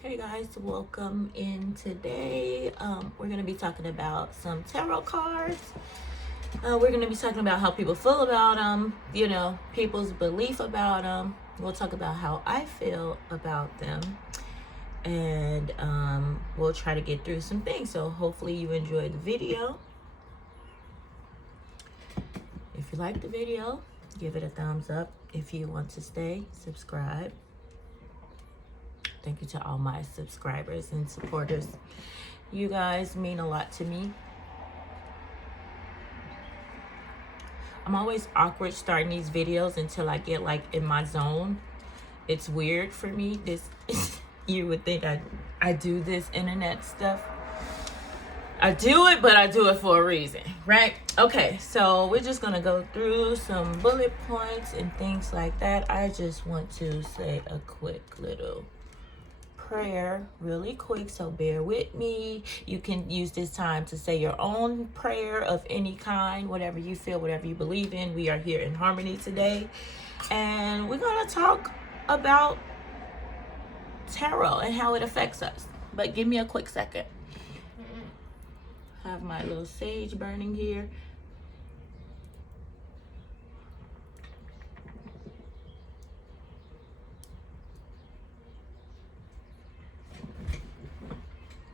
Hey guys, welcome in today. We're going to be talking about some tarot cards. We're going to be talking about how people feel about them, people's belief about them. We'll talk about how I feel about them. And we'll try to get through some things. So hopefully you enjoyed the video. If you like the video, give it a thumbs up. If you want to stay, subscribe. Thank you to all my subscribers and supporters. You guys mean a lot to me. I'm always awkward starting these videos until I get like in my zone. It's weird for me. You would think I do this internet stuff. I do it, but I do it for a reason, right? Okay, so we're just gonna go through some bullet points and things like that. I just want to say a quick little prayer really quick, so bear with me. You can use this time to say your own prayer of any kind, whatever you feel, whatever you believe in. We are here in harmony today, and we're gonna talk about tarot and how it affects us. But give me a quick second. I have my little sage burning here.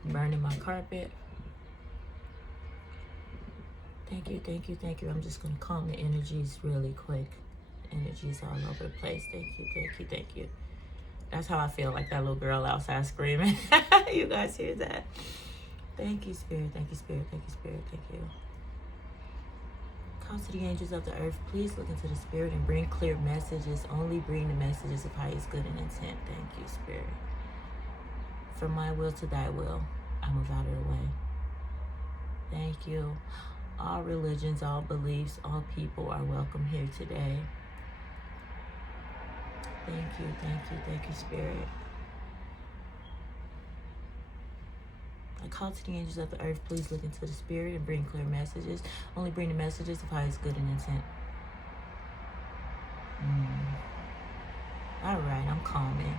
Burning my carpet. Thank you, thank you, thank you. I'm just gonna calm the energies really quick. Energies all over the place. Thank you, thank you, thank you. That's how I feel, like that little girl outside screaming. You guys hear that? Thank you, Spirit. Thank you, Spirit. Thank you, Spirit. Thank you. Call to the angels of the earth. Please look into the Spirit and bring clear messages. Only bring the messages of highest good and intent. Thank you, Spirit. From my will to thy will, I move out of the way. Thank you. All religions, all beliefs, all people are welcome here today. Thank you, thank you, thank you, Spirit. I call to the angels of the earth, please look into the Spirit and bring clear messages. Only bring the messages of highest good and intent. All right, I'm calming.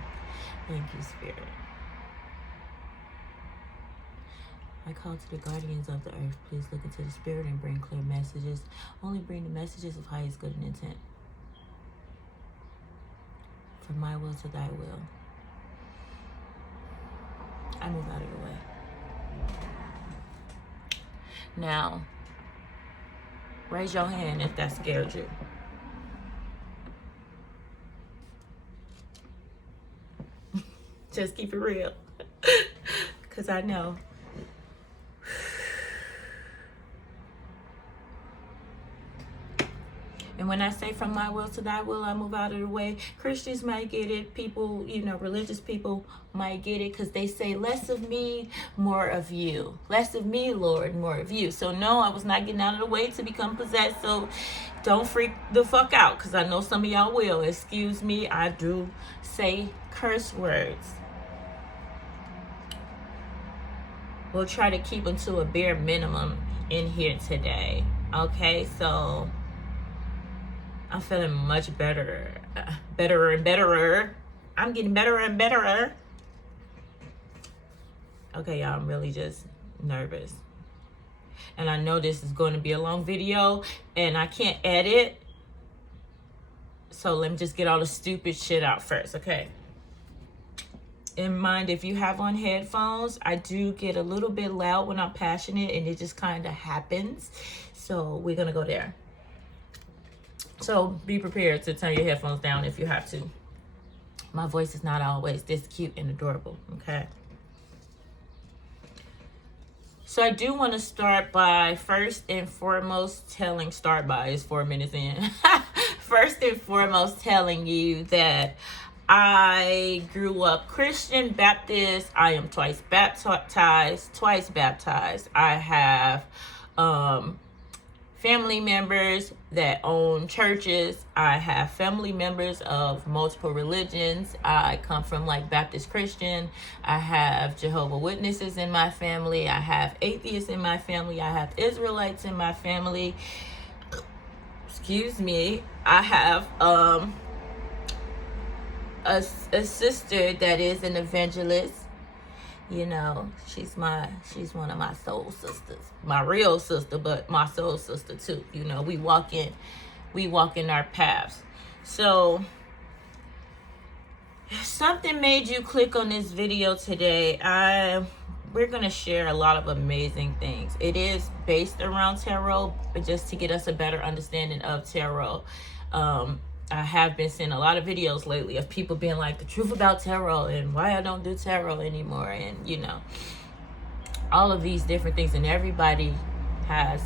Thank you, Spirit. I call to the guardians of the earth, please look into the Spirit and bring clear messages. Only bring the messages of highest good and intent. From my will to thy will, I move out of the way. Now, raise your hand if that scared you. Just keep it real. Because I know. And when I say from my will to thy will, I move out of the way, Christians might get it. People, religious people might get it because they say less of me, more of you. Less of me, Lord, more of you. So no, I was not getting out of the way to become possessed. So don't freak the fuck out because I know some of y'all will. Excuse me, I do say curse words. We'll try to keep them to a bare minimum in here today. Okay, so I'm feeling much better. Better and betterer. I'm getting better and betterer. Okay, y'all, I'm really just nervous. And I know this is going to be a long video and I can't edit. So let me just get all the stupid shit out first, okay? In mind, if you have on headphones, I do get a little bit loud when I'm passionate and it just kind of happens. So we're going to go there. So be prepared to turn your headphones down if you have to. My voice is not always this cute and adorable, okay? So I do want to start by first and foremost telling, start by is 4 minutes in. First and foremost telling you that I grew up Christian Baptist. I am twice baptized. I have family members that own churches. I have family members of multiple religions. I come from like Baptist Christian. I have Jehovah's Witnesses in my family. I have atheists in my family. I have Israelites in my family. Excuse me. I have a sister that is an evangelist. You know, she's one of my soul sisters, my real sister, but my soul sister too. You know, we walk in our paths. So if something made you click on this video today, we're going to share a lot of amazing things. It is based around tarot, but just to get us a better understanding of tarot. I have been seeing a lot of videos lately of people being like, the truth about tarot and why I don't do tarot anymore. And, you know, all of these different things. And everybody has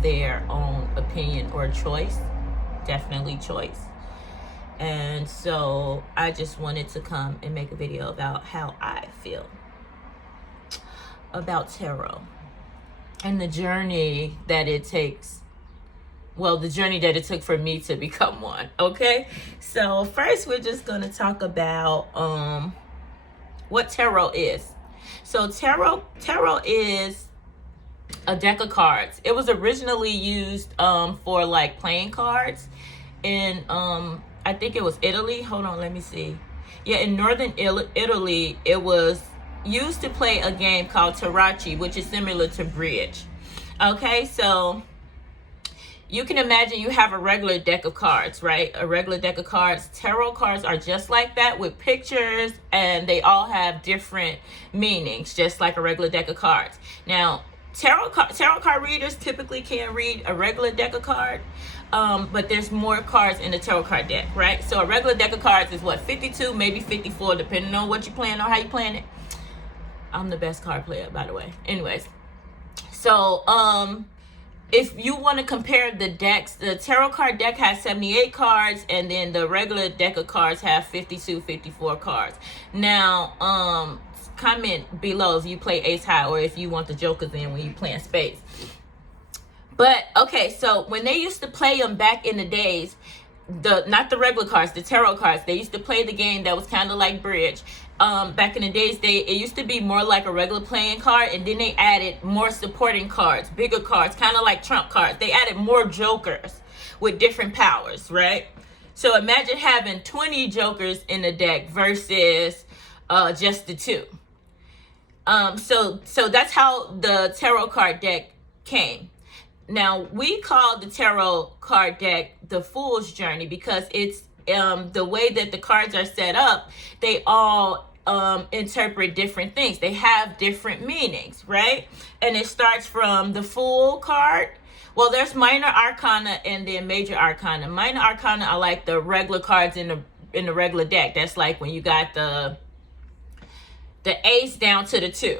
their own opinion or choice. Definitely choice. And so I just wanted to come and make a video about how I feel about tarot and the journey that it takes. Well, the journey that it took for me to become one. Okay, so first we're just going to talk about what tarot is. So tarot is a deck of cards. It was originally used for like playing cards in I think it was Italy. Hold on, let me see. Yeah, in northern Italy, it was used to play a game called Tarocchi, which is similar to bridge. Okay, so you can imagine you have a regular deck of cards, right? A regular deck of cards. Tarot cards are just like that with pictures, and they all have different meanings, just like a regular deck of cards. Now, tarot card readers typically can read a regular deck of cards, but there's more cards in the tarot card deck, right? So a regular deck of cards is what, 52, maybe 54, depending on what you're playing or how you're playing it. I'm the best card player, by the way. Anyways, so if you want to compare the decks, the tarot card deck has 78 cards, and then the regular deck of cards have 52, 54 cards. Now, comment below if you play ace high or if you want the jokers in when you playing spades. But okay, so when they used to play them back in the days, not the regular cards, the tarot cards, they used to play the game that was kind of like bridge. Back in the days, it used to be more like a regular playing card, and then they added more supporting cards, bigger cards, kind of like trump cards. They added more jokers with different powers, right? So imagine having 20 jokers in the deck versus just the 2. So that's how the tarot card deck came. Now, we call the tarot card deck the Fool's Journey because it's the way that the cards are set up. They all interpret different things. They have different meanings, right? And it starts from the Fool card. Well, there's minor arcana and then major arcana. Minor arcana are like the regular cards in the regular deck. That's like when you got the ace down to the 2,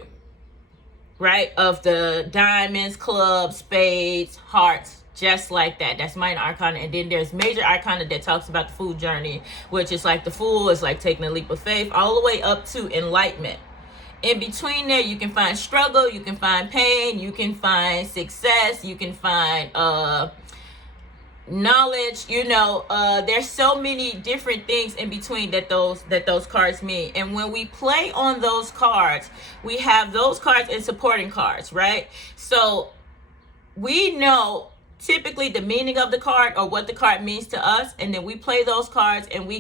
right? Of the diamonds, clubs, spades, hearts, just like that. That's minor arcana. And then there's major arcana that talks about the Fool journey, which is like the Fool is like taking a leap of faith all the way up to enlightenment. In between there, you can find struggle, you can find pain, you can find success, you can find knowledge. You know, there's so many different things in between that those cards mean. And when we play on those cards, we have those cards and supporting cards, right? So we know typically the meaning of the card or what the card means to us, and then we play those cards and we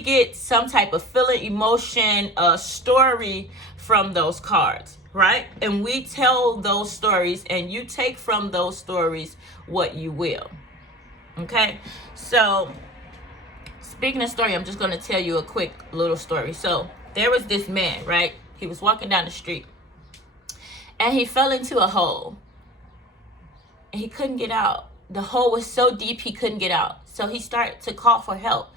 get some type of feeling, emotion, story from those cards, right? And we tell those stories, and you take from those stories what you will. Okay, so speaking of story, I'm just going to tell you a quick little story. So there was this man, right? He was walking down the street and he fell into a hole and he couldn't get out. The hole was so deep he couldn't get out. So he started to call for help.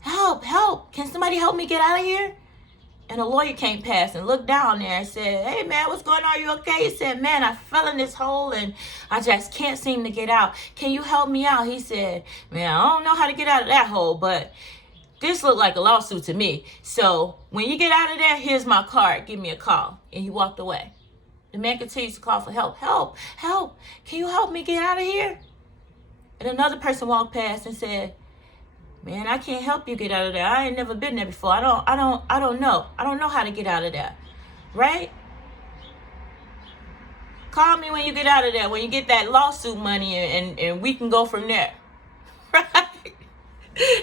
Help, help. Can somebody help me get out of here? And a lawyer came past and looked down there and said, hey, man, what's going on? Are you okay? He said, man, I fell in this hole and I just can't seem to get out. Can you help me out? He said, man, I don't know how to get out of that hole, but this looked like a lawsuit to me. So when you get out of there, here's my card. Give me a call. And he walked away. The man continues to call for help. Help, help. Can you help me get out of here? And another person walked past and said, man, I can't help you get out of there. I ain't never been there before. I don't know. I don't know how to get out of there. Right? Call me when you get out of there, when you get that lawsuit money, and we can go from there. Right?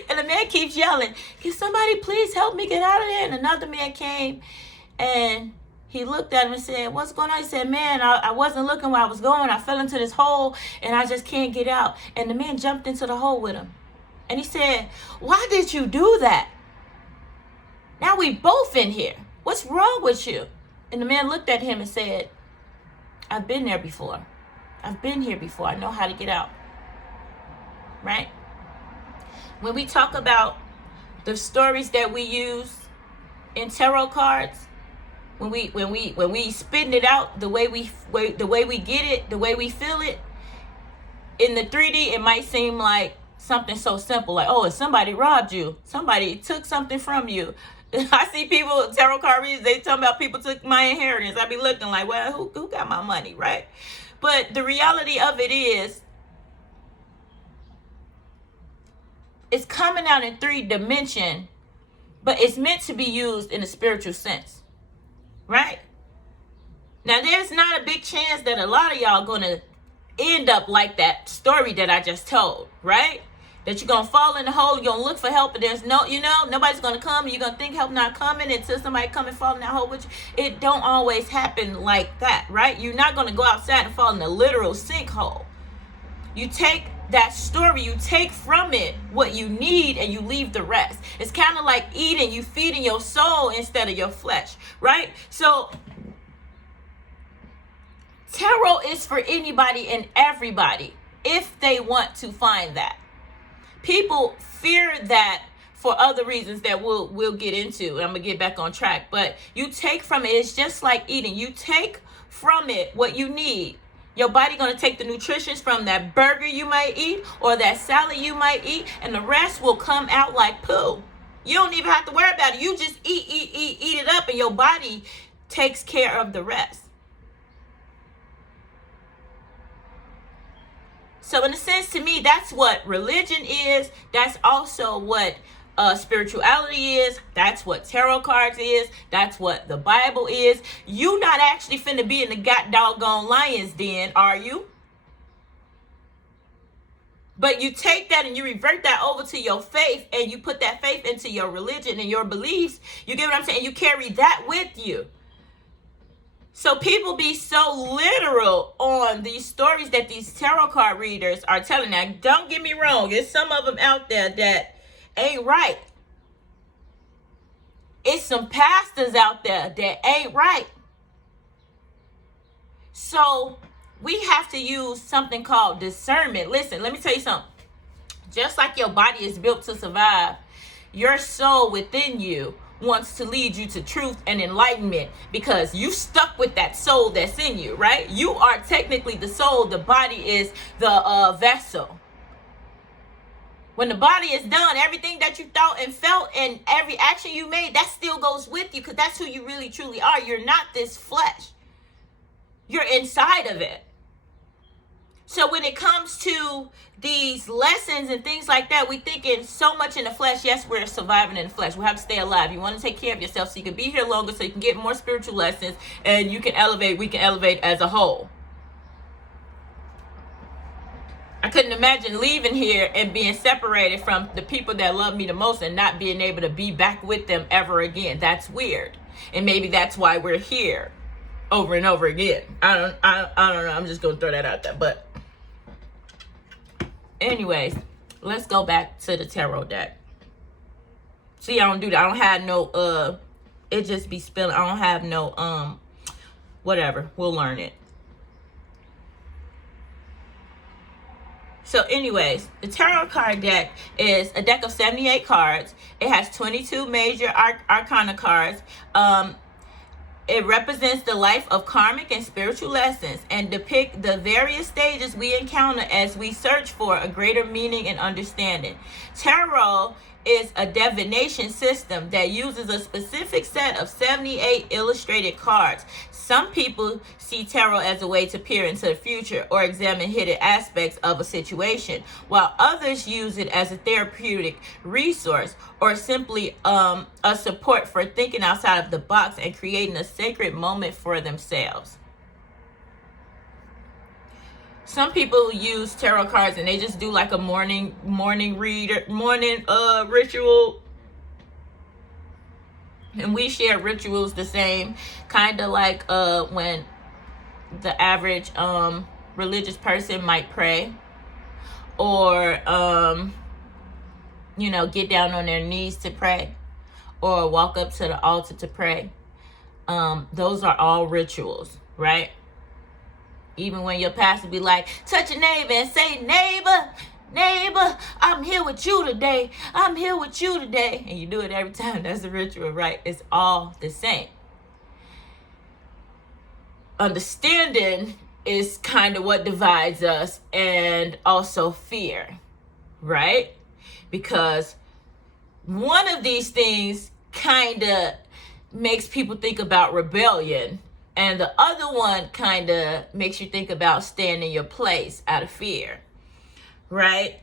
And the man keeps yelling, can somebody please help me get out of there? And another man came and He looked at him and said, what's going on? He said, man, I wasn't looking where I was going. I fell into this hole and I just can't get out. And the man jumped into the hole with him. And he said, why did you do that? Now we both in here. What's wrong with you? And the man looked at him and said, I've been there before. I've been here before. I know how to get out. Right? When we talk about the stories that we use in tarot cards, when we spitting it out the way we get it, the way we feel it, in the 3D, it might seem like something so simple, like, oh, if somebody robbed you, somebody took something from you. I see people, tarot card readers, they talk about people took my inheritance. I be looking like, well, who got my money, right? But the reality of it is, it's coming out in 3 dimension, but it's meant to be used in a spiritual sense, right? Now, there's not a big chance that a lot of y'all gonna end up like that story that I just told, right? That you're gonna fall in the hole, you're gonna look for help, but there's no, nobody's gonna come. You're gonna think help not coming until somebody come and fall in that hole with you. It don't always happen like that, right? You're not gonna go outside and fall in a literal sinkhole. You take that story, you take from it what you need and you leave the rest. It's kind of like eating, you feeding your soul instead of your flesh, right? So tarot is for anybody and everybody if they want to find that. People fear that for other reasons that we'll get into, and I'm gonna get back on track. But you take from it, it's just like eating. You take from it what you need. Your body gonna take the nutrition from that burger you might eat or that salad you might eat, and the rest will come out like poo. You don't even have to worry about it. You just eat it up, and your body takes care of the rest. So in a sense, to me, that's what religion is. That's also what spirituality is. That's what tarot cards is. That's what the Bible is. You not actually finna be in the doggone lion's den, are you? But you take that and you revert that over to your faith, and you put that faith into your religion and your beliefs. You get what I'm saying? You carry that with you. So people be so literal on these stories that these tarot card readers are telling. Now, don't get me wrong. There's some of them out there that ain't right. It's some pastors out there that ain't right. So we have to use something called discernment. Listen, let me tell you something. Just like your body is built to survive, your soul within you wants to lead you to truth and enlightenment, because you stuck with that soul that's in you, right? You are technically the soul. The body is the vessel. When the body is done, everything that you thought and felt and every action you made, that still goes with you, because that's who you really truly are. You're not this flesh. You're inside of it. So when it comes to these lessons and things like that, we thinking so much in the flesh. Yes, we're surviving in the flesh. We have to stay alive. You want to take care of yourself so you can be here longer, so you can get more spiritual lessons, and you can elevate. We can elevate as a whole. I couldn't imagine leaving here and being separated from the people that love me the most and not being able to be back with them ever again. That's weird. And maybe that's why we're here over and over again. I don't know. I'm just going to throw that out there. But anyways, let's go back to the tarot deck. See, I don't do that. I don't have no, it just be spilling. I don't have no, whatever. We'll learn it. So anyways, the tarot card deck is a deck of 78 cards. It has 22 major arcana cards. It represents the life of karmic and spiritual lessons and depict the various stages we encounter as we search for a greater meaning and understanding. Tarot is a divination system that uses a specific set of 78 illustrated cards. Some people see tarot as a way to peer into the future or examine hidden aspects of a situation, while others use it as a therapeutic resource or simply a support for thinking outside of the box and creating a sacred moment for themselves. Some people use tarot cards and they just do like a morning ritual. And we share rituals the same, kind of like when the average religious person might pray, or you know, get down on their knees to pray, or walk up to the altar to pray. Those are all rituals, right? Even when your pastor be like, touch your neighbor and say, neighbor, neighbor, I'm here with you today. I'm here with you today. And you do it every time. That's a ritual, right? It's all the same. Understanding is kind of what divides us, and also fear, right? Because one of these things kind of makes people think about rebellion, and the other one kind of makes you think about staying in your place out of fear, right?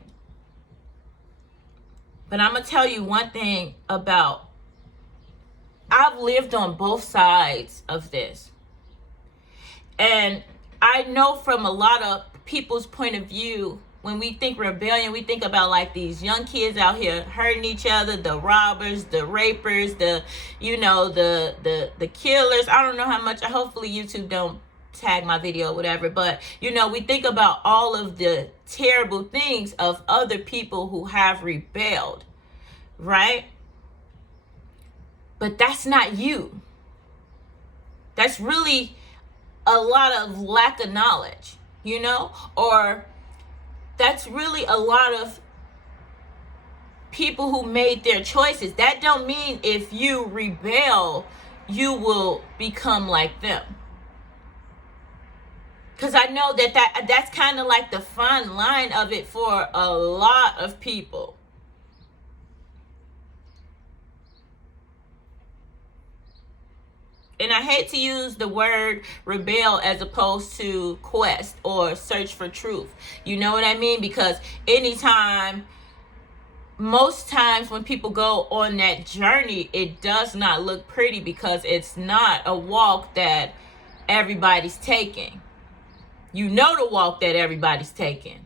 But I'm going to tell you one thing about, I've lived on both sides of this. And I know from a lot of people's point of view, when we think rebellion, we think about like these young kids out here hurting each other, the robbers, the rapers, the, you know, the killers. I don't know how much, hopefully YouTube don't tag my video or whatever, but you know, we think about all of the terrible things of other people who have rebelled, right? But that's not you. That's really a lot of lack of knowledge, you know, or that's really a lot of people who made their choices. That don't mean if you rebel, you will become like them. Because I know that's kind of like the fine line of it for a lot of people. And I hate to use the word rebel as opposed to quest or search for truth. You know what I mean? Because most times when people go on that journey, it does not look pretty, because it's not a walk that everybody's taking. You know the walk that everybody's taking.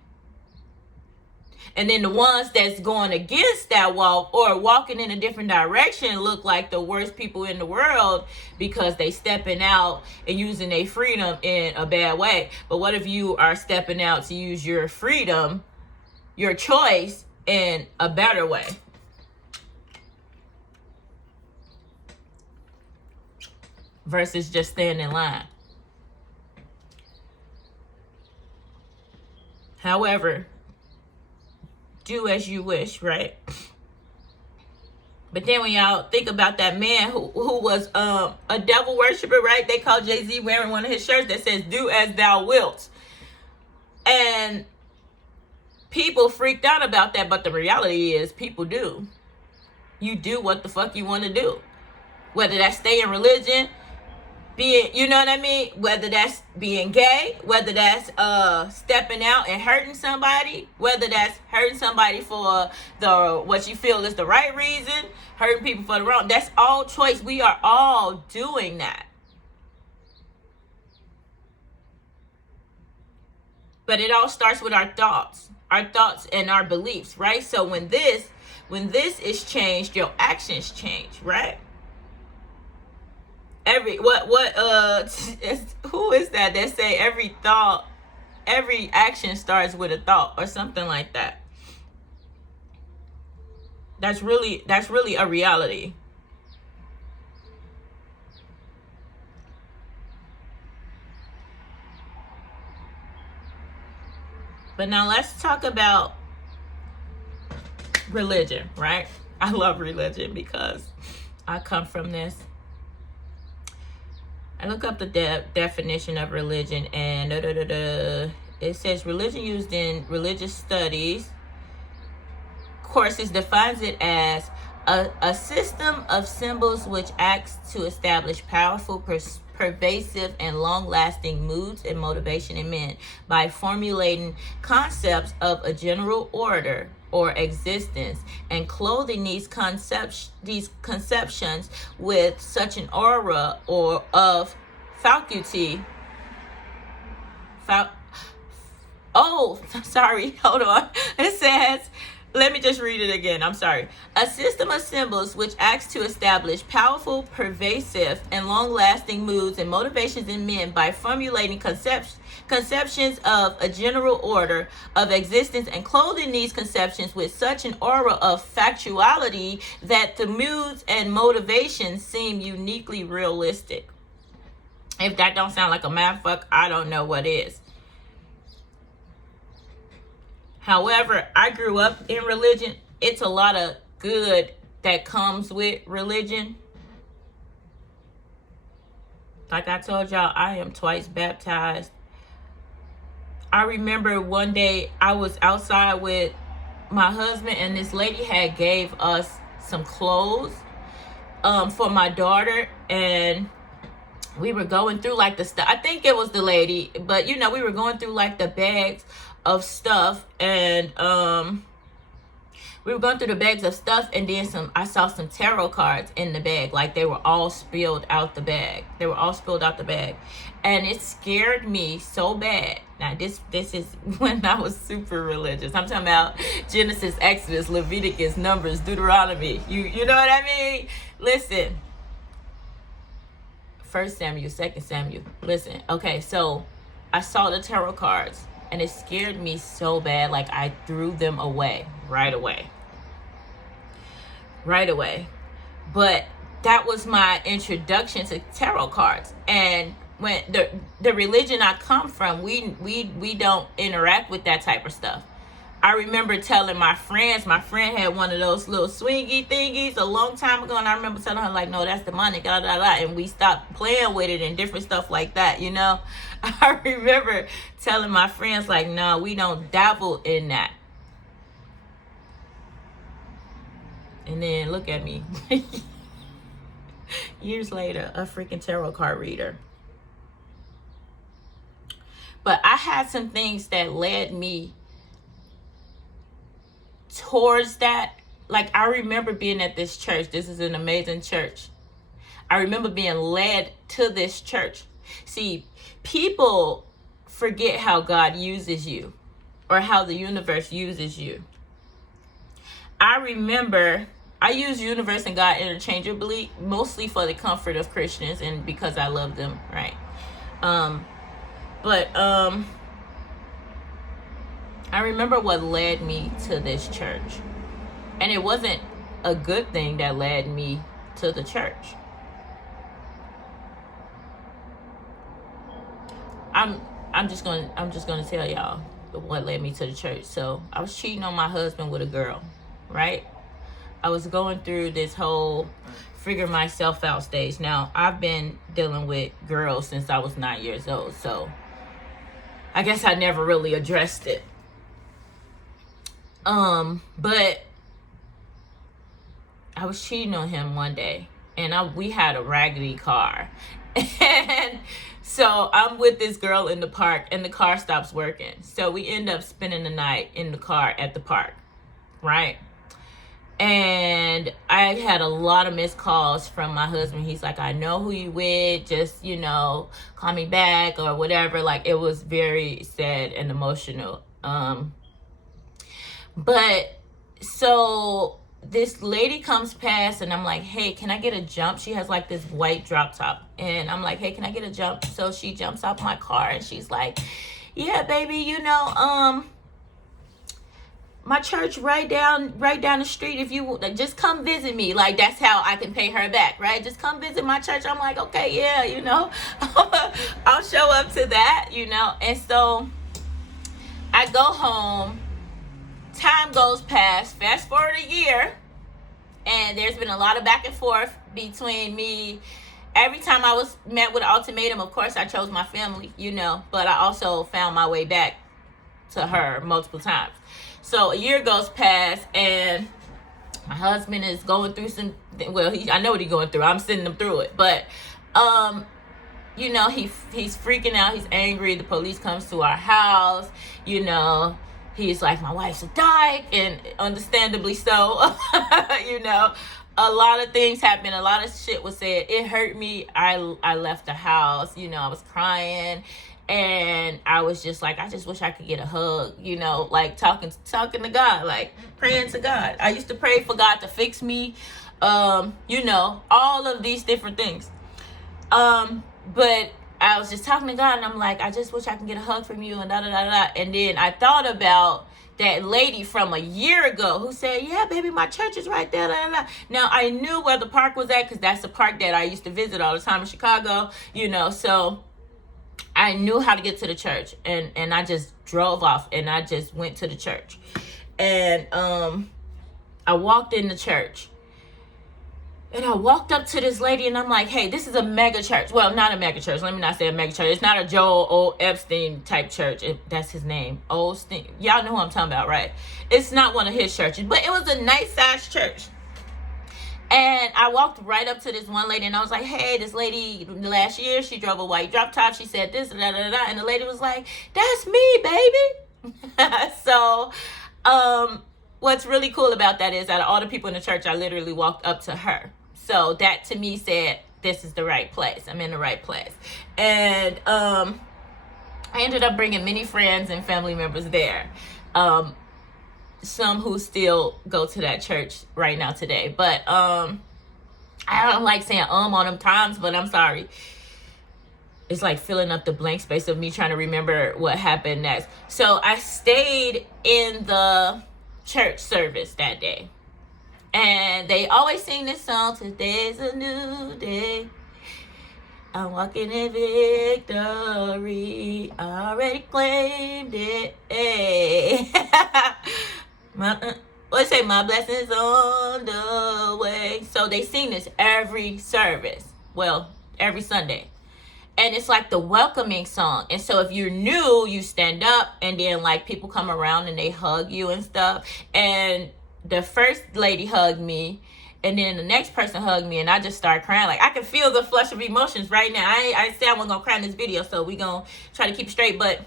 And then the ones that's going against that walk or walking in a different direction look like the worst people in the world, because they stepping out and using their freedom in a bad way. But what if you are stepping out to use your freedom, your choice, in a better way? Versus just staying in line. However, do as you wish, right? But then when y'all think about that man who was a devil worshiper, right? They call Jay-Z wearing one of his shirts that says, do as thou wilt. And people freaked out about that, but the reality is people do. You do what the fuck you want to do. Whether that's stay in religion, being, you know what I mean? Whether that's being gay, whether that's stepping out and hurting somebody, whether that's hurting somebody for what you feel is the right reason, hurting people for the wrong. That's all choice. We are all doing that. But it all starts with our thoughts and our beliefs, right? So when this is changed, your actions change, right? Who is that say every action starts with a thought or something like that? That's really a reality. But now let's talk about religion, right? I love religion because I come from this. I look up the definition of religion, and it says religion used in religious studies courses defines it as a system of symbols which acts to establish powerful, pervasive, and long-lasting moods and motivation in men by formulating concepts of a general order or existence and clothing these conceptions with such an aura or of faculty. Hold on. It says Let me just read it again. I'm sorry. A system of symbols which acts to establish powerful, pervasive, and long-lasting moods and motivations in men by formulating conceptions of a general order of existence and clothing these conceptions with such an aura of factuality that the moods and motivations seem uniquely realistic. If that don't sound like a mindfuck, I don't know what is. However, I grew up in religion. It's a lot of good that comes with religion. Like I told y'all, I am twice baptized. I remember one day I was outside with my husband and this lady had gave us some clothes for my daughter, and we were going through like the stuff. I think it was the lady, but you know, we were going through like the bags of stuff, and we were going through the bags of stuff, and then I saw some tarot cards in the bag, like they were all spilled out the bag. And it scared me so bad. Now this is when I was super religious. I'm talking about Genesis, Exodus, Leviticus, Numbers, Deuteronomy. You know what I mean? Listen. 1 Samuel, 2 Samuel. Listen. Okay, so I saw the tarot cards. And it scared me so bad, like I threw them away right away. But that was my introduction to tarot cards. And when the religion I come from, we don't interact with that type of stuff. I remember telling my friend had one of those little swingy thingies a long time ago, and I remember telling her, like, no, that's demonic, and we stopped playing with it and different stuff like that, you know? I remember telling my friends, like, no, we don't dabble in that. And then look at me. Years later, a freaking tarot card reader. But I had some things that led me towards that. Like, I remember being at this church. This is an amazing church. I remember being led to this church. See, people forget how God uses you or how the universe uses you. I remember I use universe and God interchangeably, mostly for the comfort of Christians and because I love them, right? But I remember what led me to this church. And it wasn't a good thing that led me to the church. I'm just gonna tell y'all what led me to the church. So I was cheating on my husband with a girl, right? I was going through this whole figure myself out stage. Now, I've been dealing with girls since I was 9 years old, so I guess I never really addressed it. But I was cheating on him one day, and we had a raggedy car. And so I'm with this girl in the park, and the car stops working. So we end up spending the night in the car at the park, right? And I had a lot of missed calls from my husband. He's like, I know who you with, just, you know, call me back or whatever. Like, it was very sad and emotional. But so this lady comes past, and I'm like, hey, can I get a jump? She has like this white drop top, and I'm like, hey, can I get a jump? So she jumps out my car, and she's like, yeah, baby, you know, my church right down the street. If you just come visit me, like, that's how I can pay her back, right? Just come visit my church. I'm like, okay, yeah, you know, I'll show up to that, you know. And so I go home. Time goes past. Fast forward a year, and there's been a lot of back and forth between me. Every time I was met with an ultimatum, of course, I chose my family, you know, but I also found my way back to her multiple times. So a year goes past, and my husband is going through some, well, I know what he's going through. I'm sending him through it. But, you know, he's freaking out. He's angry. The police comes to our house. You know, he's like, my wife's a dyke, and understandably so. You know, a lot of things happened. A lot of shit was said. It hurt me. I left the house. You know, I was crying. And I was just like, I just wish I could get a hug, you know, like talking to God, like praying to God. I used to pray for God to fix me, you know, all of these different things. But I was just talking to God, and I'm like, I just wish I could get a hug from you, and da da da da. And then I thought about that lady from a year ago who said, yeah, baby, my church is right there. Da, da, da. Now, I knew where the park was at, because that's the park that I used to visit all the time in Chicago, you know, so I knew how to get to the church, and I just drove off, and I just went to the church. And I walked in the church, and I walked up to this lady, and I'm like, hey, this is a mega church. Well, not a mega church. Let me not say a mega church. It's not a Joel O. Epstein type church. That's his name. Osteen. Y'all know who I'm talking about, right? It's not one of his churches, but it was a nice size church. And I walked right up to this one lady, and I was like, hey, this lady, last year, she drove a white drop top. She said this, da, da, da. And the lady was like, that's me, baby. So, what's really cool about that is, out of all the people in the church, I literally walked up to her. So that to me said, this is the right place. I'm in the right place. And I ended up bringing many friends and family members there. Some who still go to that church right now today. But I don't like saying on them times, but I'm sorry. It's like filling up the blank space of me trying to remember what happened next. So I stayed in the church service that day. And they always sing this song, today's a new day. I'm walking in victory. I already claimed it. Hey. Let's say my blessings on the way. So they sing this every service. Well, every Sunday. And it's like the welcoming song. And so if you're new, you stand up, and then like people come around and they hug you and stuff. And the first lady hugged me, and then the next person hugged me, and I just started crying. Like, I can feel the flush of emotions right now. I said I wasn't gonna cry in this video, so we gonna try to keep it straight. But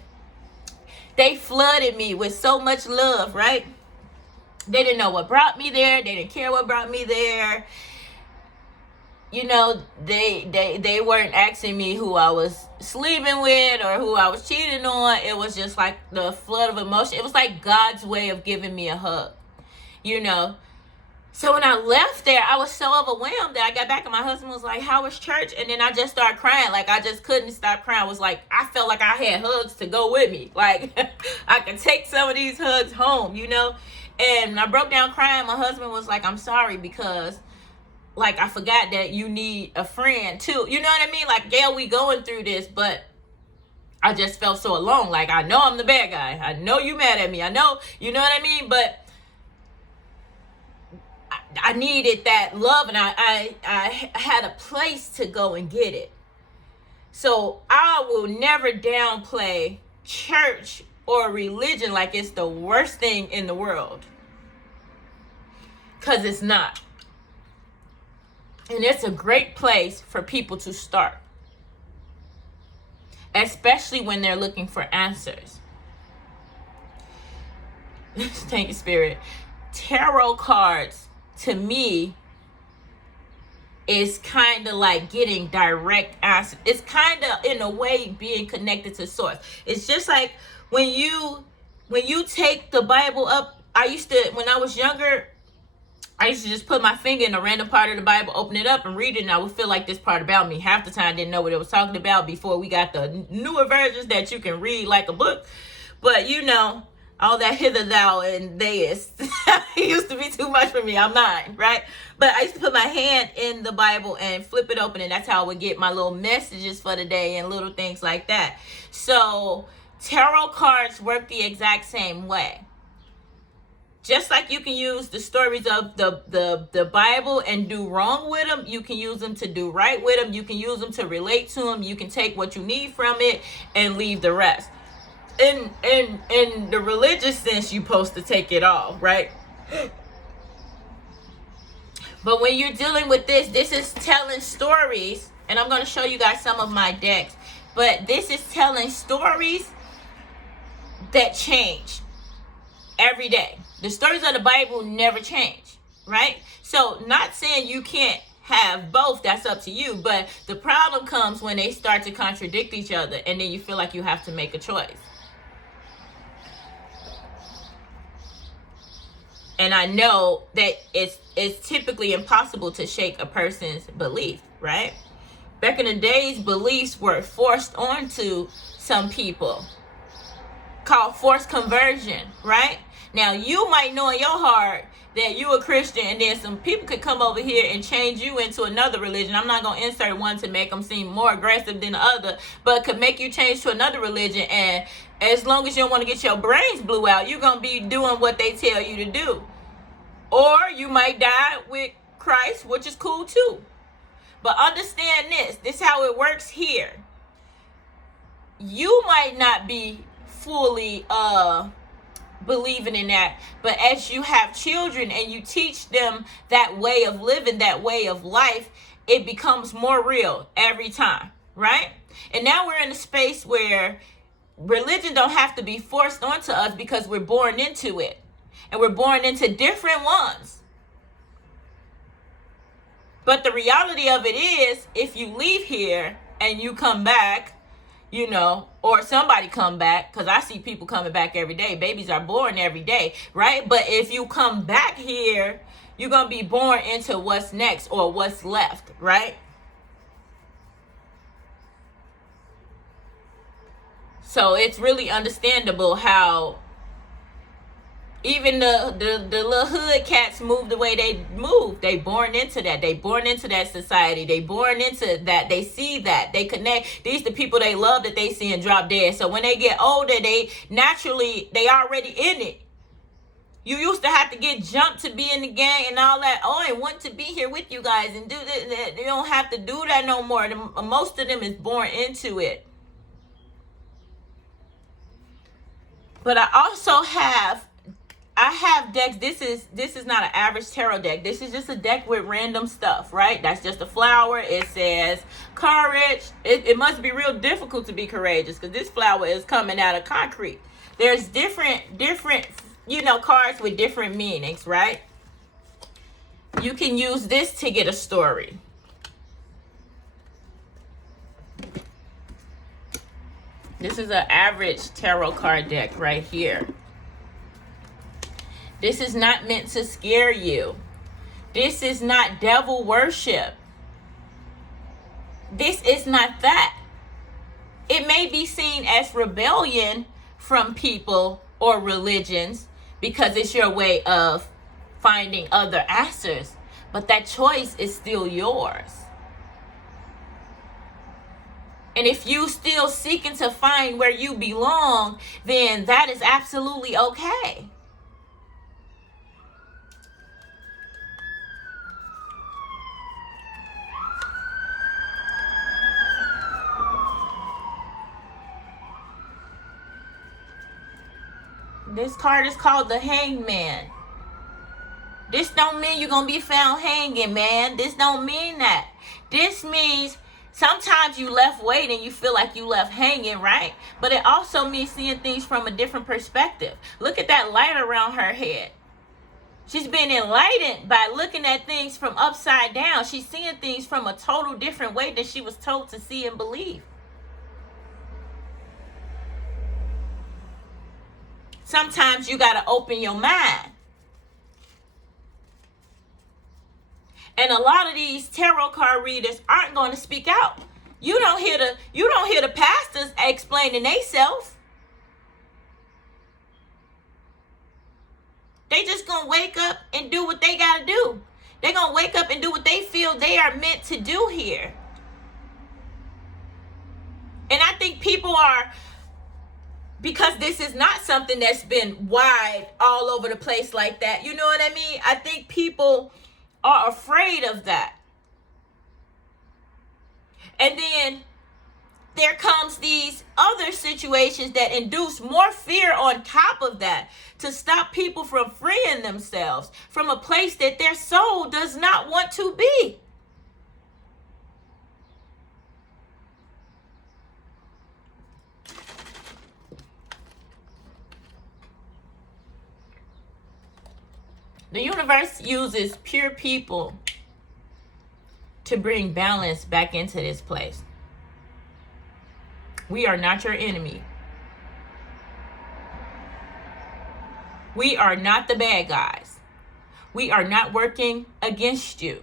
they flooded me with so much love, right? They didn't know what brought me there. They didn't care what brought me there. You know, they weren't asking me who I was sleeping with or who I was cheating on. It was just like the flood of emotion. It was like God's way of giving me a hug. You know, so when I left there, I was so overwhelmed that I got back, and my husband was like, how was church? And then I just started crying. Like, I just couldn't stop crying. I was like, I felt like I had hugs to go with me. Like, I could take some of these hugs home, you know? And I broke down crying. My husband was like, I'm sorry, because like, I forgot that you need a friend too. You know what I mean? Like, Gail, we going through this, but I just felt so alone. Like, I know I'm the bad guy. I know you mad at me. I know, you know what I mean? But I needed that love, and I had a place to go and get it. So I will never downplay church or religion like it's the worst thing in the world, because it's not. And it's a great place for people to start, especially when they're looking for answers. Thank you, Spirit. Tarot cards, to me, is kind of like getting direct answers. It's kind of, in a way, being connected to source. It's just like when you take the Bible up. When I was younger, I used to just put my finger in a random part of the Bible, open it up and read it, and I would feel like this part about me. Half the time I didn't know what it was talking about before we got the newer versions that you can read like a book. But you know, all that hither thou and theist it used to be too much for me. I'm not, right? But I used to put my hand in the Bible and flip it open, and that's how I would get my little messages for the day and little things like that. So tarot cards work the exact same way. Just like you can use the stories of the Bible and do wrong with them, you can use them to do right with them. You can use them to relate to them. You can take what you need from it and leave the rest. In the religious sense, you're supposed to take it all, right? But when you're dealing with this is telling stories, and I'm going to show you guys some of my decks, but this is telling stories that change every day. The stories of the Bible never change, right? So not saying you can't have both, that's up to you. But the problem comes when they start to contradict each other, and then you feel like you have to make a choice. And I know that it's typically impossible to shake a person's belief, right? Back in the days, beliefs were forced onto some people, called forced conversion, right? Now, you might know in your heart that you a Christian, and then some people could come over here and change you into another religion. I'm not going to insert one to make them seem more aggressive than the other, but could make you change to another religion, and as long as you don't want to get your brains blew out, you're going to be doing what they tell you to do. Or you might die with Christ, which is cool too. But understand this. This is how it works here. You might not be fully believing in that, but as you have children and you teach them that way of living, that way of life, it becomes more real every time, right? And now we're in a space where religion don't have to be forced onto us because we're born into it, and we're born into different ones. But the reality of it is, if you leave here and you come back, you know, or somebody come back, because I see people coming back every day. Babies are born every day, right? But if you come back here, you're going to be born into what's next or what's left, right? So it's really understandable how even the little hood cats move the way they move. They born into that. They born into that society. They born into that. They see that. They connect. These the people they love that they see and drop dead. So when they get older, they already in it. You used to have to get jumped to be in the gang and all that. Oh, I want to be here with you guys and do this. They don't have to do that no more. Most of them is born into it. But I also have decks. This is not an average tarot deck. This is just a deck with random stuff, right? That's just a flower. It says courage. It must be real difficult to be courageous because this flower is coming out of concrete. There's different, cards with different meanings, right? You can use this to get a story. This is an average tarot card deck right here. This is not meant to scare you. This is not devil worship. This is not that. It may be seen as rebellion from people or religions because it's your way of finding other answers, but that choice is still yours. And if you still seeking to find where you belong, then that is absolutely okay. This card is called the Hangman. This don't mean you're going to be found hanging, man. This don't mean that. This means sometimes you left waiting, you feel like you left hanging, right? But it also means seeing things from a different perspective. Look at that light around her head. She's been enlightened by looking at things from upside down. She's seeing things from a total different way than she was told to see and believe. Sometimes you got to open your mind. And a lot of these tarot card readers aren't going to speak out. You don't hear the pastors explaining themselves. They just going to wake up and do what they got to do. They're going to wake up and do what they feel they are meant to do here. And I think people are, because this is not something that's been wide all over the place like that. You know what I mean? I think people are afraid of that. And then there comes these other situations that induce more fear on top of that to stop people from freeing themselves from a place that their soul does not want to be. The universe uses pure people to bring balance back into this place. We are not your enemy. We are not the bad guys. We are not working against you.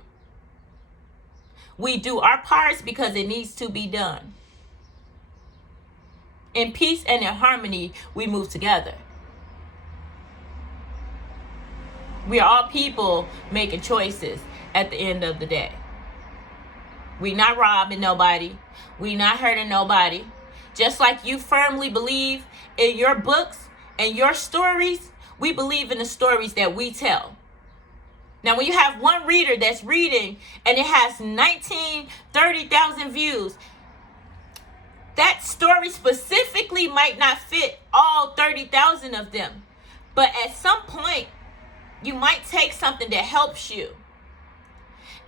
We do our parts because it needs to be done. In peace and in harmony, we move together. We are all people making choices at the end of the day. We not robbing nobody. We not hurting nobody. Just like you firmly believe in your books and your stories, we believe in the stories that we tell. Now, when you have one reader that's reading and it has 30,000 views, that story specifically might not fit all 30,000 of them. But at some point, you might take something that helps you.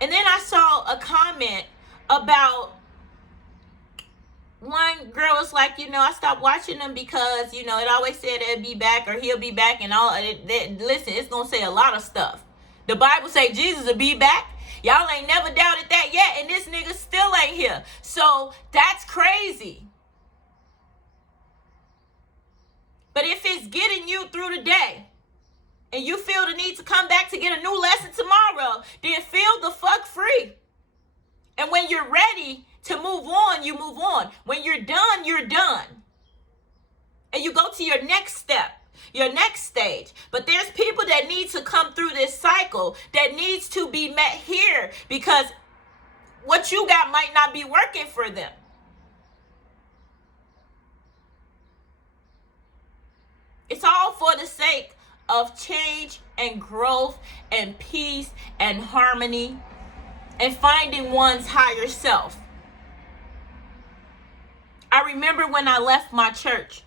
And then I saw a comment about one girl was like, I stopped watching them because, it always said they'll be back or he'll be back and all. Listen, it's going to say a lot of stuff. The Bible say Jesus will be back. Y'all ain't never doubted that yet, and this nigga still ain't here. So that's crazy. But if it's getting you through the day and you feel the need to come back to get a new lesson tomorrow, then feel the fuck free. And when you're ready to move on, you move on. When you're done, you're done. And you go to your next step, your next stage. But there's people that need to come through this cycle that needs to be met here because what you got might not be working for them. It's all for the sake of change and growth and peace and harmony and finding one's higher self. I remember when I left my church,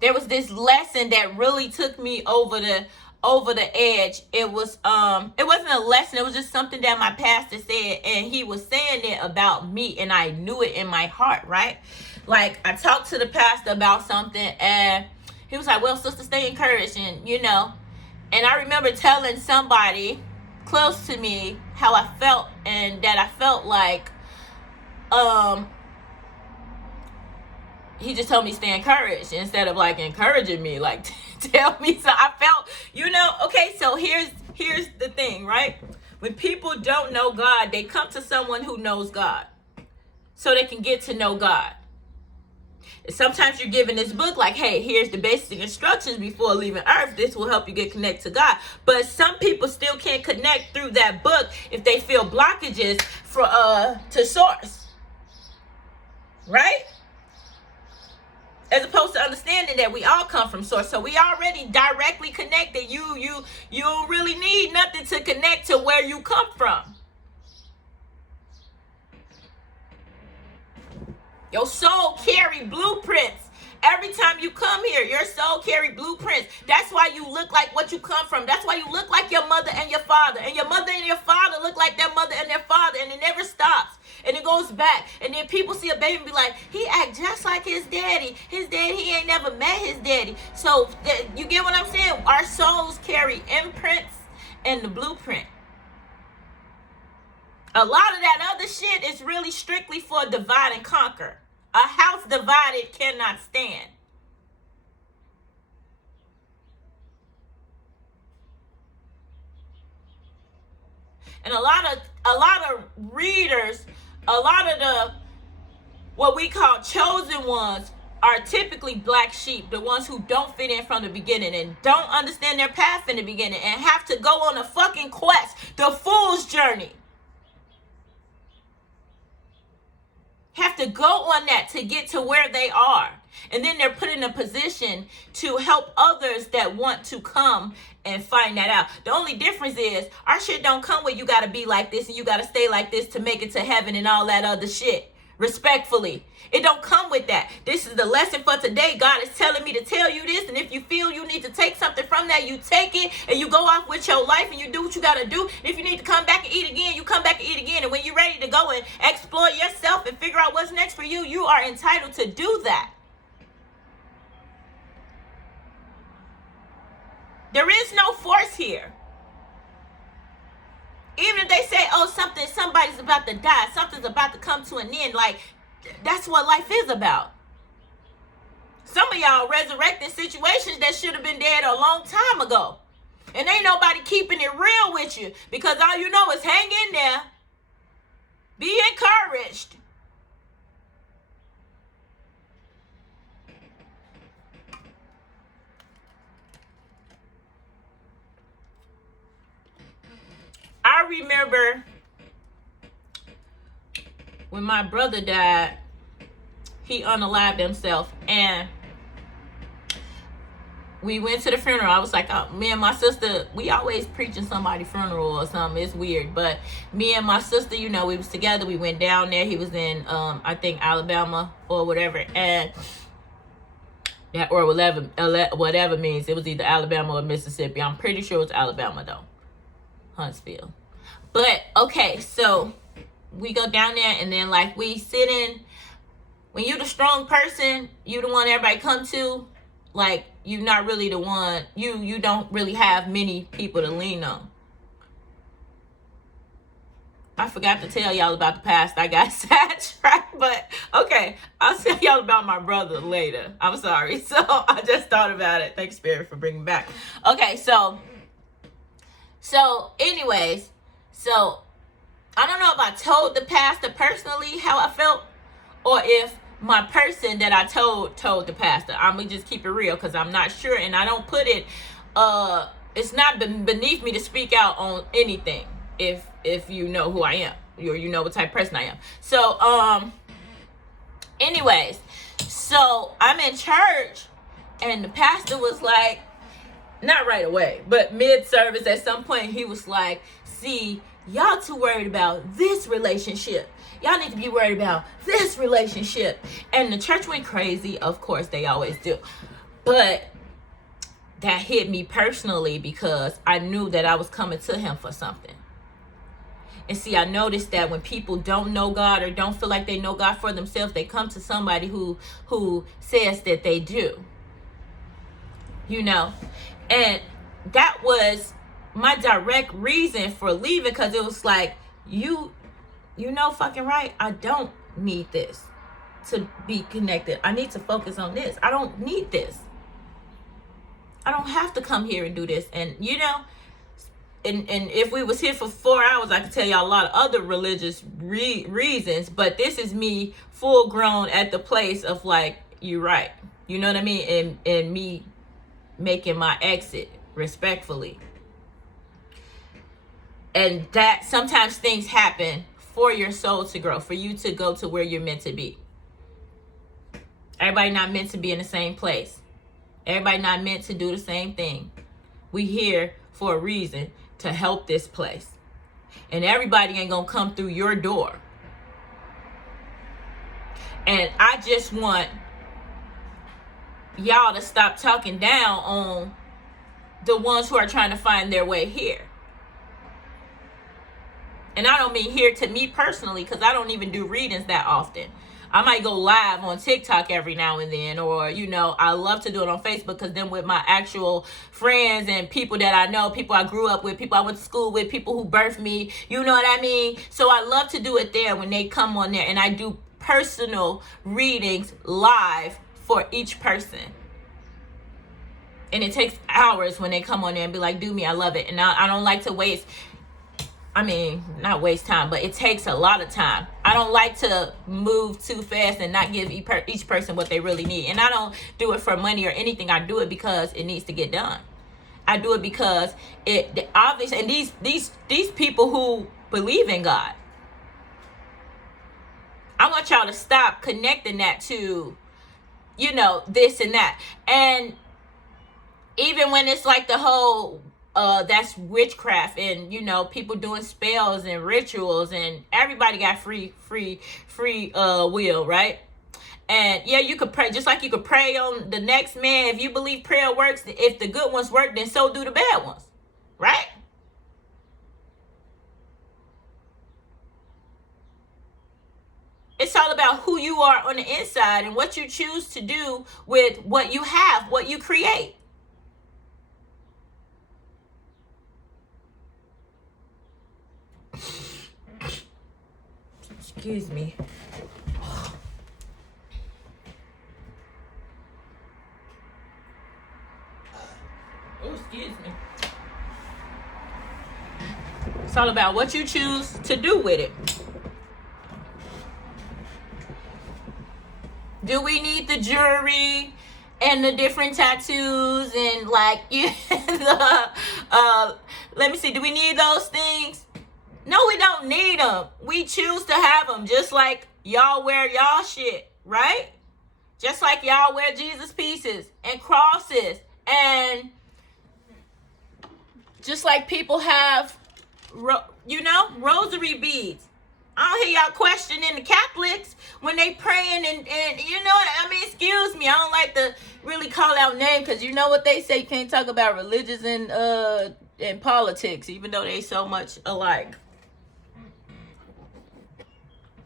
there was this lesson that really took me over the edge. It wasn't a lesson, it was just something that my pastor said, and he was saying it about me, and I knew it in my heart, right? Like, I talked to the pastor about something, and he was like, well, sister, stay encouraged, and and I remember telling somebody close to me how I felt, and that I felt like he just told me stay encouraged instead of like encouraging me, like tell me. So I felt, okay, so here's the thing, right? When people don't know God, they come to someone who knows God so they can get to know God. Sometimes you're given this book like, hey, here's the basic instructions before leaving earth. This will help you get connected to God. But some people still can't connect through that book if they feel blockages to source. Right? As opposed to understanding that we all come from source. So we already directly connected. You don't really need nothing to connect to where you come from. Your soul carry blueprints. Every time you come here, your soul carry blueprints. That's why you look like what you come from. That's why you look like your mother and your father. And your mother and your father look like their mother and their father. And it never stops. And it goes back. And then people see a baby and be like, he act just like his daddy. His daddy, he ain't never met his daddy. So you get what I'm saying? Our souls carry imprints and the blueprint. A lot of that other shit is really strictly for divide and conquer. A house divided cannot stand. And a lot of readers, a lot of the what we call chosen ones are typically black sheep, the ones who don't fit in from the beginning and don't understand their path in the beginning and have to go on a fucking quest, the fool's journey. Have to go on that to get to where they are. And then they're put in a position to help others that want to come and find that out. The only difference is our shit don't come with you got to be like this and you got to stay like this to make it to heaven and all that other shit. Respectfully. It don't come with that. This is the lesson for today. God is telling me to tell you this. And if you feel you need to take something from that, you take it and you go off with your life and you do what you got to do. And if you need to come back and eat again, you come back and eat again. And when you're ready to go and explore yourself and figure out what's next for you, you are entitled to do that. There is no force here. Even if they say, oh, something somebody's about to die. Something's about to come to an end. Like, that's what life is about. Some of y'all resurrecting situations that should have been dead a long time ago. And ain't nobody keeping it real with you, because all you know is hang in there. Be encouraged. I remember when my brother died, he unalived himself, and we went to the funeral. I was like, oh, me and my sister, we always preaching somebody's funeral or something. It's weird. But me and my sister, you know, we was together. We went down there. He was in, I think, Alabama or whatever. And that, or whatever means. It was either Alabama or Mississippi. I'm pretty sure it was Alabama, though. Huntsville. But, okay, so we go down there, and then, like, we sit in. When you the strong person, you the one everybody come to. Like, you're not really the one, you don't really have many people to lean on. I forgot to tell y'all about the past. I got sidetracked, but okay, I'll tell y'all about my brother later. I'm sorry. So I just thought about it. Thanks, Spirit, for bringing back. Okay, so anyways, so I don't know if I told the pastor personally how I felt, or if my person that I told the pastor. I'm gonna just keep it real, because I'm not sure, and I don't put it, it's not beneath me to speak out on anything if you know who I am, or you know what type of person I am. So anyways, so I'm in church, and the pastor was like, not right away, but mid-service at some point, he was like, see, y'all too worried about this relationship. Y'all need to be worried about this relationship. And the church went crazy. Of course, they always do. But that hit me personally, because I knew that I was coming to him for something. And see, I noticed that when people don't know God, or don't feel like they know God for themselves, they come to somebody who says that they do. You know? And that was my direct reason for leaving, because it was like, you know fucking right, I don't need this to be connected. I need to focus on this. I don't need this. I don't have to come here and do this. And you know, and if we was here for 4 hours, I could tell y'all a lot of other religious reasons, but this is me full grown at the place of like, you're right. You know what I mean? And me making my exit respectfully. And that sometimes things happen for your soul to grow, for you to go to where you're meant to be. Everybody not meant to be in the same place. Everybody not meant to do the same thing. We here for a reason, to help this place. And everybody ain't gonna come through your door. And I just want y'all to stop talking down on the ones who are trying to find their way here. And I don't mean here to me personally, because I don't even do readings that often. I might go live on TikTok every now and then, or, you know, I love to do it on Facebook, because then with my actual friends and people that I know, people I grew up with, people I went to school with, people who birthed me, you know what I mean? So I love to do it there when they come on there, and I do personal readings live for each person. And it takes hours when they come on there and be like, do me, I love it. And I don't like to waste, not waste time, but it takes a lot of time. I don't like to move too fast and not give each person what they really need. And I don't do it for money or anything. I do it because it needs to get done. I do it because it obviously, and these people who believe in God, I want y'all to stop connecting that to, you know, this and that. And even when it's like the whole that's witchcraft, and you know, people doing spells and rituals, and everybody got free will, right? And yeah, you could pray, just like you could pray on the next man. If you believe prayer works, if the good ones work, then so do the bad ones, right? It's all about who you are on the inside and what you choose to do with what you have, what you create. excuse me. Oh, excuse me. It's all about what you choose to do with it. Do we need the jewelry and the different tattoos and like let me see, do we need those things? No, we don't need them. We choose to have them, just like y'all wear y'all shit, right? Just like y'all wear Jesus pieces and crosses, and just like people have rosary beads. I don't hear y'all questioning the Catholics when they praying and you know, I mean, excuse me, I don't like to really call out names, because you know what they say, you can't talk about religions and politics, even though they so much alike.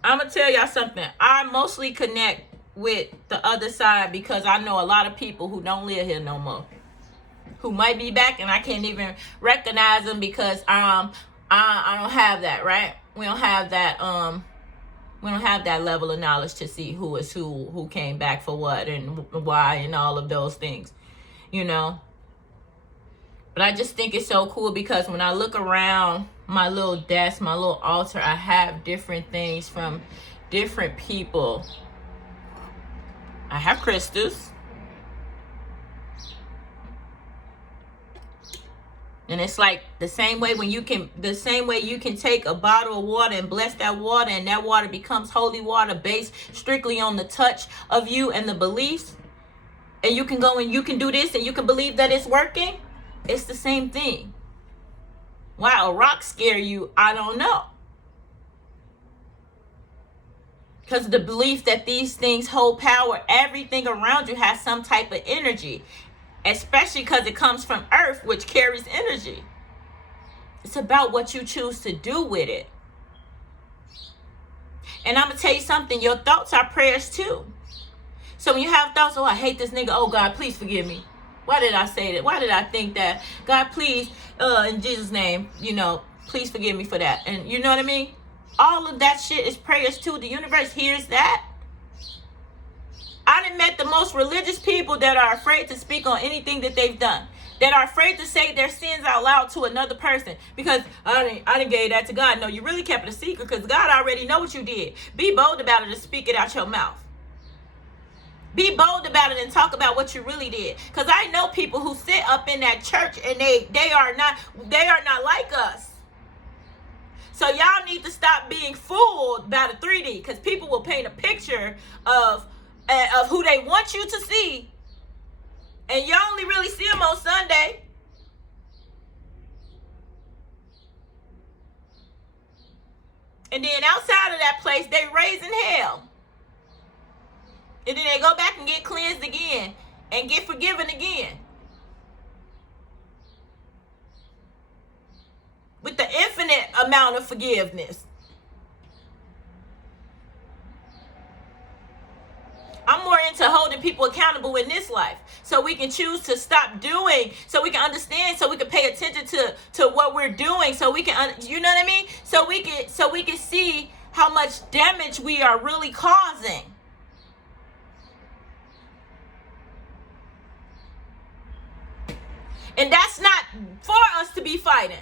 I'm gonna tell y'all something. I mostly connect with the other side because I know a lot of people who don't live here no more, who might be back and I can't even recognize them because I don't have that, right? We don't have that level of knowledge to see who is who came back for what and why and all of those things, you know. But I just think it's so cool because when I look around my little desk, my little altar, I have different things from different people. I have crystals. And it's like the same way you can take a bottle of water and bless that water, and that water becomes holy water based strictly on the touch of you and the beliefs. And you can go and you can do this and you can believe that it's working. It's the same thing. Why a rock scare you, I don't know. Because the belief that these things hold power, everything around you has some type of energy. Especially because it comes from earth, which carries energy. It's about what you choose to do with it. And I'm going to tell you something. Your thoughts are prayers too. So when you have thoughts, oh, I hate this nigga. Oh, God, please forgive me. Why did I say that? Why did I think that? God, please, in Jesus' name, please forgive me for that. And you know what I mean? All of that shit is prayers too. The universe hears that. I done met the most religious people that are afraid to speak on anything that they've done. That are afraid to say their sins out loud to another person. Because I didn't gave that to God. No, you really kept it a secret because God already know what you did. Be bold about it and speak it out your mouth. Be bold about it and talk about what you really did. Because I know people who sit up in that church and they are not like us. So y'all need to stop being fooled by the 3D. Because people will paint a picture of who they want you to see, and you only really see them on Sunday. And then outside of that place, they raising hell. And then they go back and get cleansed again and get forgiven again. With the infinite amount of forgiveness. I'm more into holding people accountable in this life, so we can choose to stop doing, so we can understand, so we can pay attention to what we're doing, so we can, you know what I mean? So we can see how much damage we are really causing. And that's not for us to be fighting.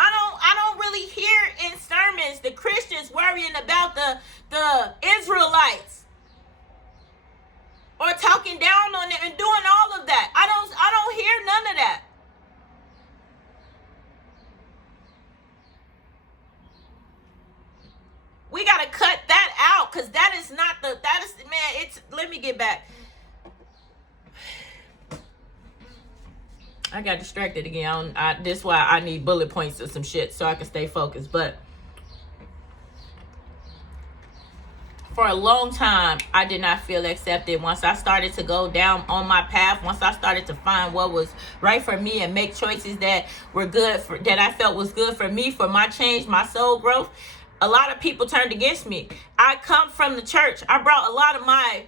I don't really hear in sermons the Christians worrying about the Israelites or talking down on them and doing all of that. I don't hear none of that. We gotta cut that out, because let me get back. I got distracted again. This is why I need bullet points or some shit so I can stay focused. But for a long time, I did not feel accepted. Once I started to go down on my path, once I started to find what was right for me and make choices that were good that I felt was good for me, for my change, my soul growth, a lot of people turned against me. I come from the church. I brought a lot of my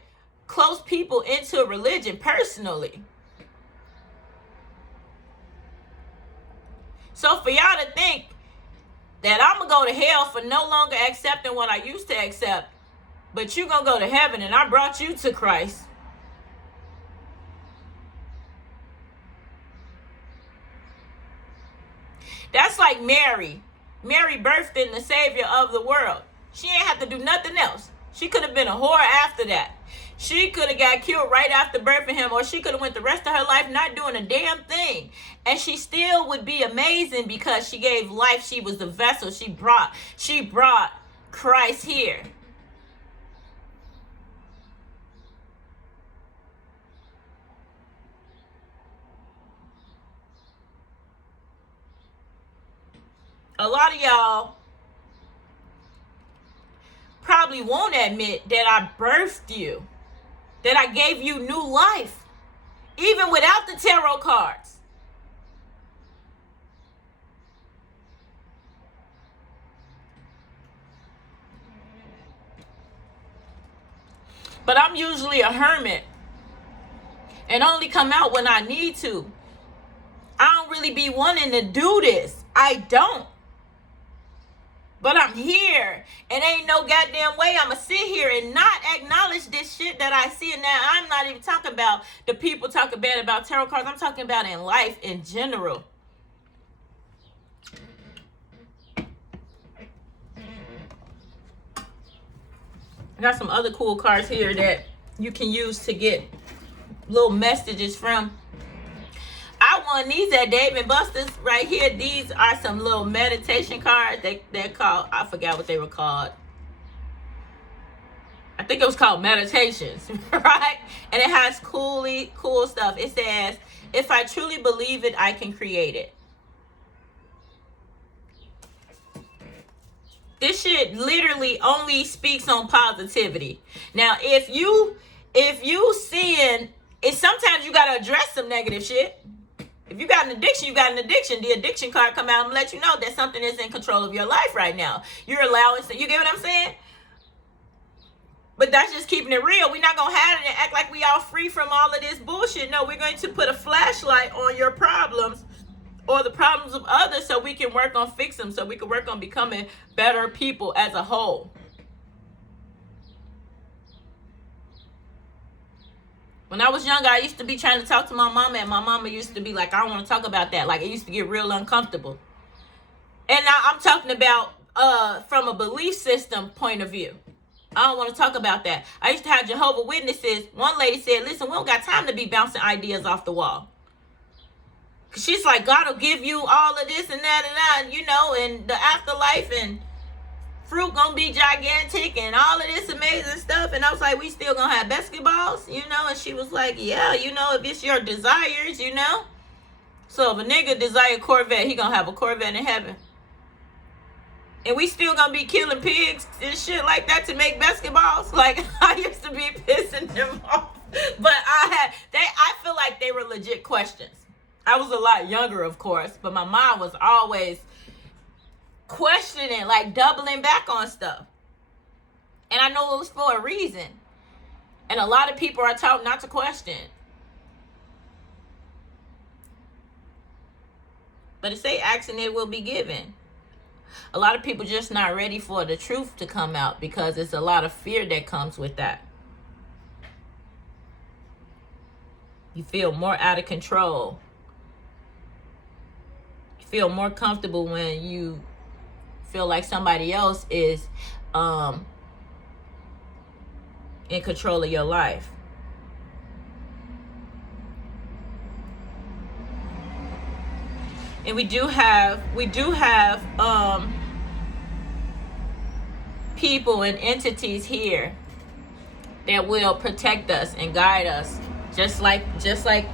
close people into religion personally. So for y'all to think that I'm going to go to hell for no longer accepting what I used to accept, but you're going to go to heaven, and I brought you to Christ. That's like Mary. Mary birthed in the Savior of the world. She ain't have to do nothing else. She could have been a whore after that. She could have got killed right after birthing him, or she could have went the rest of her life not doing a damn thing. And she still would be amazing because she gave life. She was the vessel. She brought Christ here. A lot of y'all probably won't admit that I birthed you, that I gave you new life, even without the tarot cards. But I'm usually a hermit and only come out when I need to. I don't really be wanting to do this. I don't. But I'm here, and ain't no goddamn way I'ma sit here and not acknowledge this shit that I see. And now I'm not even talking about the people talking bad about tarot cards. I'm talking about in life in general. I got some other cool cards here that you can use to get little messages from. I won these at Dave & Buster's right here. These are some little meditation cards. They're called, I forgot what they were called. I think it was called Meditations, right? And it has cool stuff. It says, if I truly believe it, I can create it. This shit literally only speaks on positivity. Now, if you seeing it, sometimes you gotta address some negative shit. If you got an addiction, you got an addiction. The addiction card come out and let you know that something is in control of your life right now. You're allowing, you get what I'm saying? But that's just keeping it real. We're not going to have it and act like we all free from all of this bullshit. No, we're going to put a flashlight on your problems or the problems of others so we can work on fixing them, so we can work on becoming better people as a whole. When I was younger, I used to be trying to talk to my mama, and my mama used to be like, I don't want to talk about that. Like, it used to get real uncomfortable. And now I'm talking about from a belief system point of view. I don't want to talk about that. I used to have Jehovah's Witnesses. One lady said, listen, we don't got time to be bouncing ideas off the wall. Cause she's like, God will give you all of this and that, you know, and the afterlife, and fruit gonna be gigantic and all of this amazing stuff. And I was like, we still gonna have basketballs, you know? And she was like, yeah, you know, if it's your desires, you know? So if a nigga desire a Corvette, he gonna have a Corvette in heaven. And we still gonna be killing pigs and shit like that to make basketballs. Like, I used to be pissing them off. But I feel like they were legit questions. I was a lot younger, of course, but my mom was always questioning, like doubling back on stuff. And I know it was for a reason. And a lot of people are taught not to question. But it say ask and it will be given. A lot of people just not ready for the truth to come out because it's a lot of fear that comes with that. You feel more out of control. You feel more comfortable when you feel like somebody else is in control of your life. And we do have people and entities here that will protect us and guide us, just like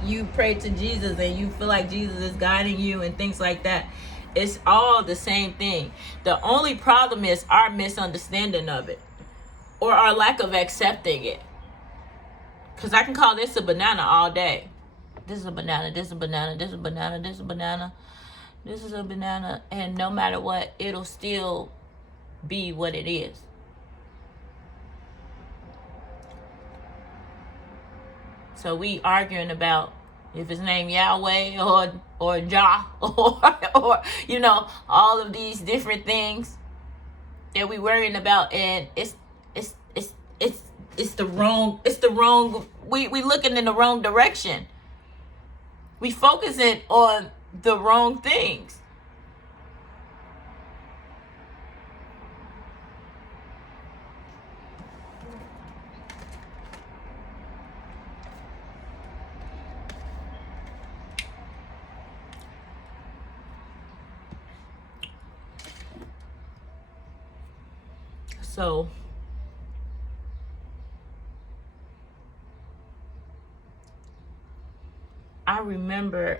you pray to Jesus and you feel like Jesus is guiding you and things like that. It's all the same thing. The only problem is our misunderstanding of it or our lack of accepting it. Because I can call this a banana all day. This is a banana, this is a banana, this is a banana, this is a banana, this is a banana. And no matter what, it'll still be what it is. So we arguing about, if it's named Yahweh or Jah or you know, all of these different things that we worrying about, and it's the wrong, we looking in the wrong direction. We focusing on the wrong things. So I remember,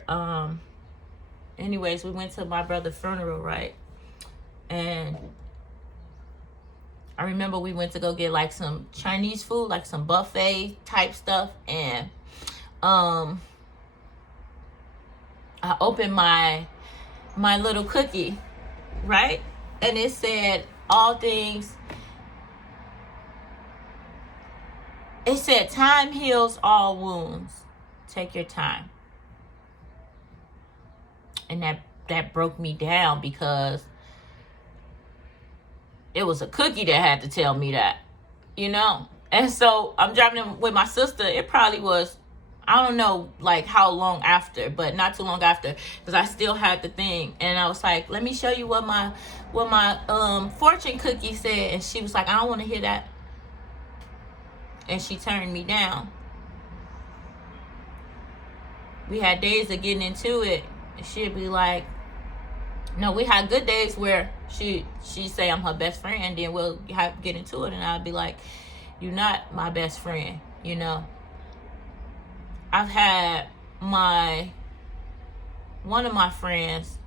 anyways, we went to my brother's funeral, right? And I remember we went to go get like some Chinese food, like some buffet type stuff. And I opened my little cookie, right? And it said all things. It said time heals all wounds. Take your time. And that broke me down, because it was a cookie that had to tell me that, you know? And so I'm driving with my sister. It probably was, I don't know, like how long after, but not too long after, because I still had the thing. And I was like, let me show you what my fortune cookie said. And she was like, I don't want to hear that. And she turned me down. We had days of getting into it. And she'd be like, no, we had good days where she say I'm her best friend, then we'll get into it, and I'd be like, you're not my best friend, you know. I've had one of my friends,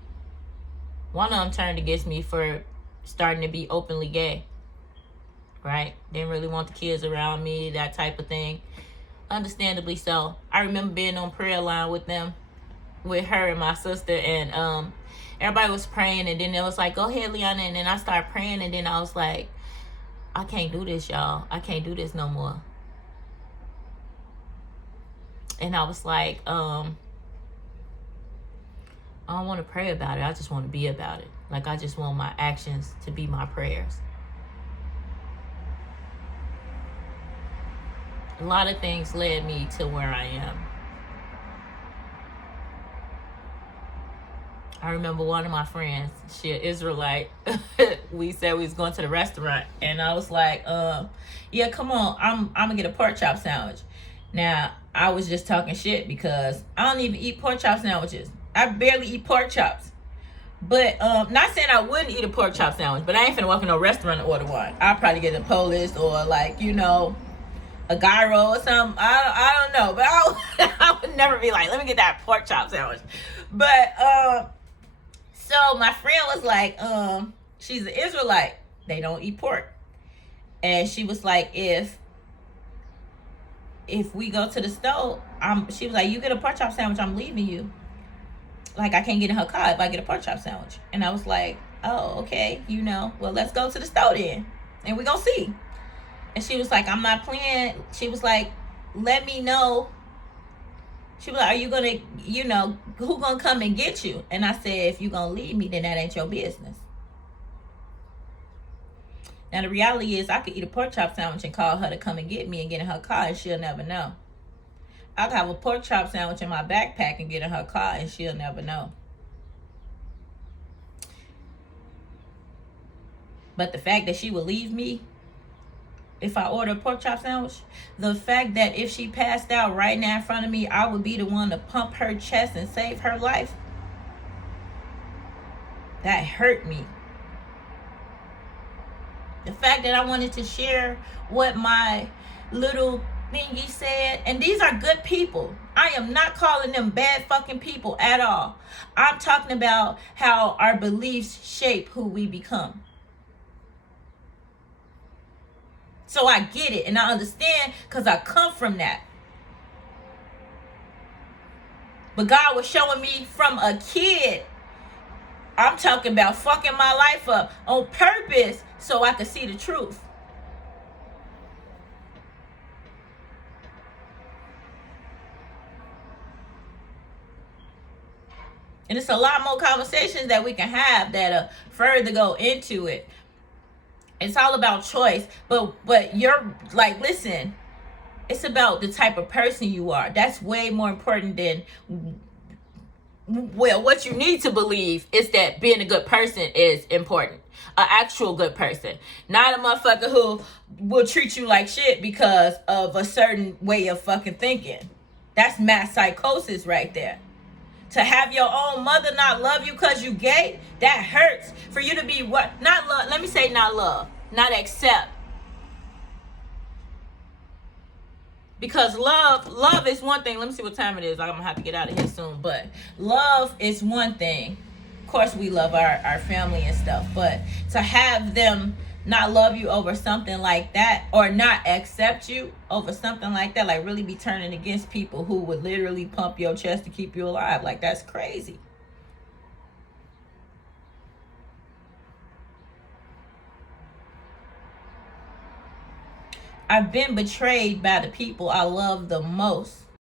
one of them turned against me for starting to be openly gay, right? Didn't really want the kids around me, that type of thing. Understandably so. I remember being on prayer line with them, with her and my sister, and everybody was praying, and then it was like, go ahead, Liana. And then I started praying, and then I was like, I can't do this, y'all. I can't do this no more. And I was like, I don't want to pray about it. I just want to be about it. Like, I just want my actions to be my prayers. A lot of things led me to where I am. I remember one of my friends, she an Israelite. We said we was going to the restaurant, and I was like, yeah, come on, I'm gonna get a pork chop sandwich. Now, I was just talking shit, because I don't even eat pork chop sandwiches. I barely eat pork chops. But not saying I wouldn't eat a pork chop sandwich, but I ain't finna walk in no restaurant and order one. I'll probably get a Polish, or like, you know, a gyro or something. I don't know, but I would never be like, let me get that pork chop sandwich. But so my friend was like, she's an Israelite. They don't eat pork. And she was like, if we go to the store, she was like, you get a pork chop sandwich, I'm leaving you. Like, I can't get in her car if I get a pork chop sandwich. And I was like, oh, okay, you know, well, let's go to the store then, and we're gonna see. And she was like, I'm not playing. She was like, let me know. She was like, are you gonna, you know, who gonna come and get you? And I said, if you gonna leave me, then that ain't your business. Now, the reality is, I could eat a pork chop sandwich and call her to come and get me and get in her car, and she'll never know. I could have a pork chop sandwich in my backpack and get in her car, and she'll never know. But the fact that she would leave me if I order a pork chop sandwich, the fact that if she passed out right now in front of me, I would be the one to pump her chest and save her life, that hurt me. The fact that I wanted to share what my little thingy said, and these are good people. I am not calling them bad fucking people at all. I'm talking about how our beliefs shape who we become. So I get it and I understand, because I come from that. But God was showing me from a kid. I'm talking about fucking my life up on purpose so I could see the truth. And it's a lot more conversations that we can have that further go into it. It's all about choice. But you're like, listen, it's about the type of person you are. That's way more important than, well, what you need to believe is that being a good person is important. An actual good person. Not a motherfucker who will treat you like shit because of a certain way of fucking thinking. That's mass psychosis right there. To have your own mother not love you because you gay, that hurts. For you to be what? Not love. Let me say not love. Not accept. Because love is one thing. Let me see what time it is. I'm going to have to get out of here soon. But love is one thing. Of course, we love our family and stuff. But to have them not love you over something like that, or not accept you over something like that, like really be turning against people who would literally pump your chest to keep you alive. Like, that's crazy. I've been betrayed by the people I love the most.